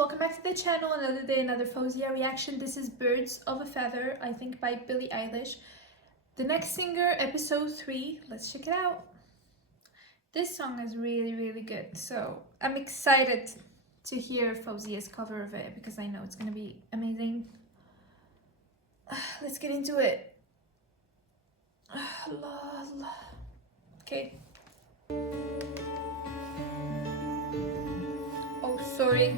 welcome back to the channel. Another day, another Faouzia reaction. This is Birds of a Feather, I think by Billie Eilish. The Next Singer, episode 3. Let's check it out. This song is really good, so I'm excited to hear Fauzia's cover of it because I know it's gonna be amazing. Let's get into it. Okay. Oh, sorry.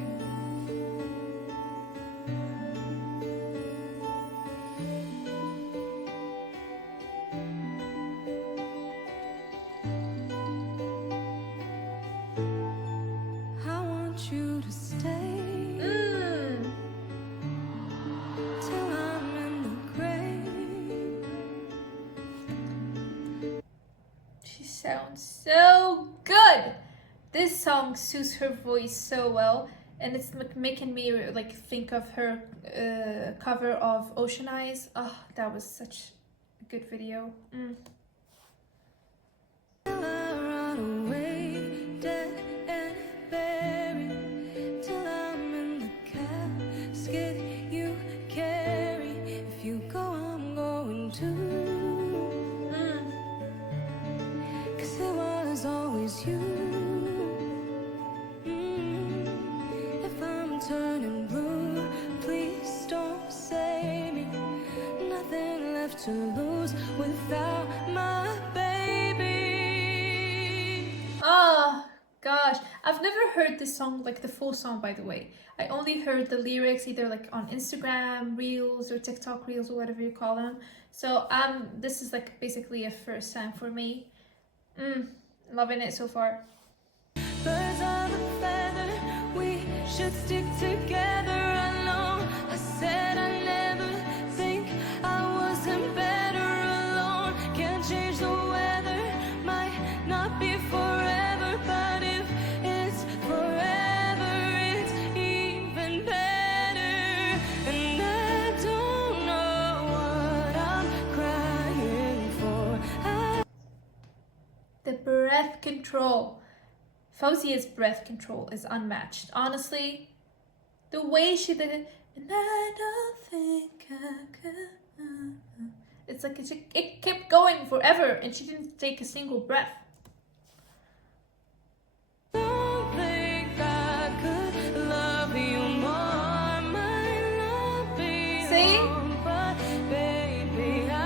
You to stay till I'm in the grave. She sounds so good. This song suits her voice so well, and it's making me like think of her cover of Ocean Eyes. Oh, that was such a good video. Always you. If I'm turning blue, please don't save me. Nothing left to lose without my baby. Oh gosh, I've never heard this song, like the full song, by the way. I only heard the lyrics either like on Instagram Reels or TikTok Reels or whatever you call them. So this is like basically a first time for me. Loving it so far. Birds of a feather, we should stick together. I know I said I never think I wasn't better alone. Can't change the weather, might not be forever, but if it's forever, it's even better. And I don't know what I'm crying for. The breath control. Fauzia's breath control is unmatched. Honestly, the way she did it, and I don't think I could. It's like it kept going forever, and she didn't take a single breath. Don't think I could love you more. My love be See? wrong, but baby, I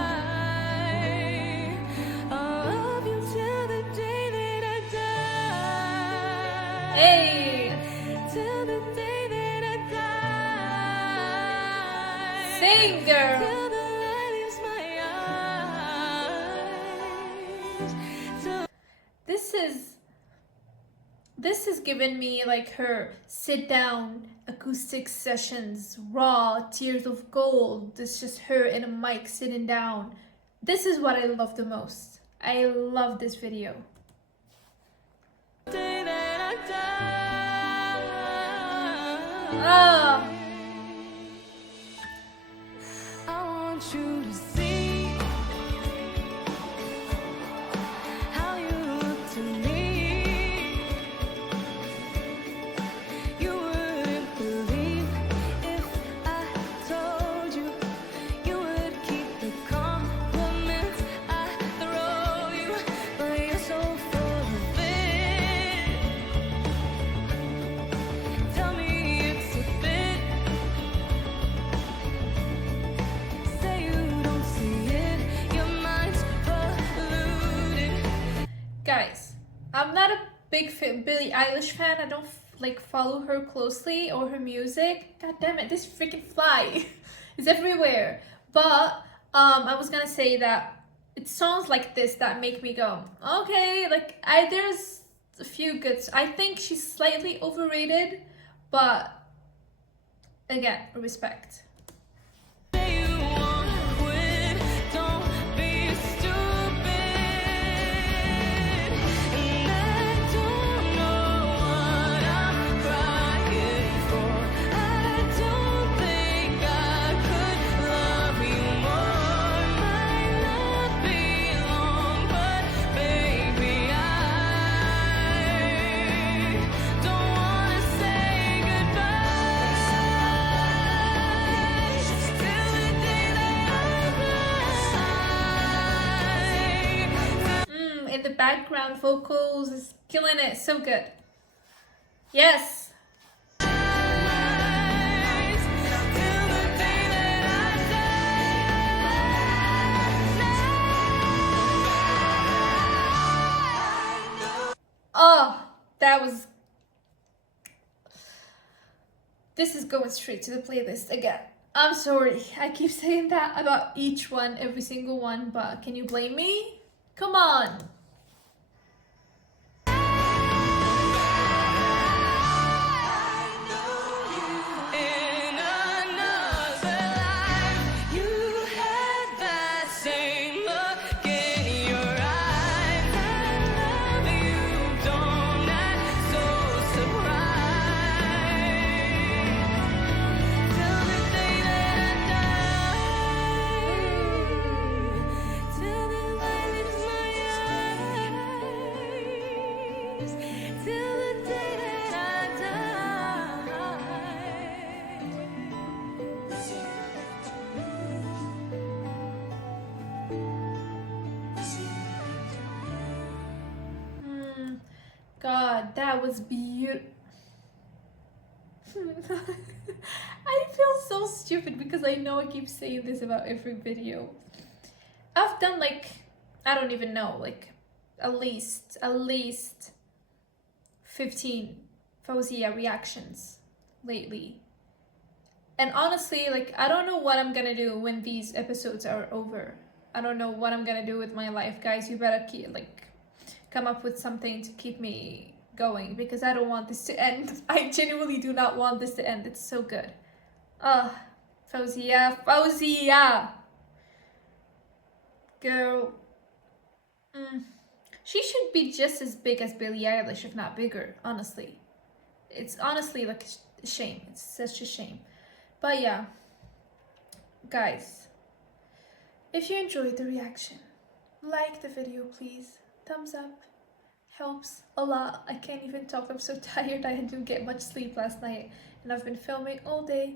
love you till the day that I die. Hey, Till the day that I die. sing, girl. Till the light leaves my eyes. Till This is giving me like her sit down acoustic sessions, raw, tears of gold. It's just her and a mic sitting down. This is what I love the most. I love this video. the day that I die. Ah, I want you to see how you look to me. You wouldn't believe if I told you. You would keep the compliments I throw you, but you're so full of it. Tell me it's a bit. Say you don't see it, your mind's polluted. guys, I'm not a big Billie Eilish fan. I don't like follow her closely or her music. God damn it, this freaking fly is everywhere. But I was gonna say that it's songs like this that make me go, okay, like there's a few good. I think she's slightly overrated, but again, respect. Say you wanna quit, don't be stupid. And I don't know what I'm crying for. I don't think I could love you more. Might not be long, but baby, I don't wanna say goodbye. background vocals is killing it. So good. Yes. Oh, that was... This is going straight to the playlist again. I'm sorry, I keep saying that about each one, every single one, but can you blame me? Come on. God, that was beautiful. I feel so stupid because I know I keep saying this about every video. I've done like, I don't even know, like at least 15 Faouzia reactions lately. And honestly, like, I don't know what I'm gonna do when these episodes are over. I don't know what I'm gonna do with my life, guys. You better come up with something to keep me going, because I don't want this to end. I genuinely do not want this to end. It's so good. Faouzia! Girl. She should be just as big as Billie Eilish, if not bigger, honestly. It's honestly like a shame. It's such a shame. But yeah, guys, if you enjoyed the reaction, like the video please. Thumbs up. Helps a lot. I can't even talk. I'm so tired. I didn't get much sleep last night and I've been filming all day.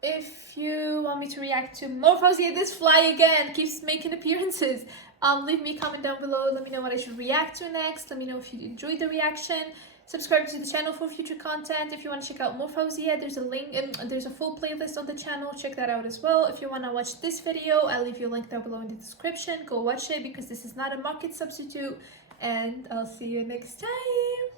If you want me to react to more Faouzia, this fly again keeps making appearances, leave me a comment down below. Let me know what I should react to next. Let me know if you enjoyed the reaction. Subscribe to the channel for future content. If you want to check out more Faouzia, there's a link and there's a full playlist on the channel. Check that out as well. If you want to watch this video, I'll leave you a link down below in the description. Go watch it because this is not a market substitute. And I'll see you next time.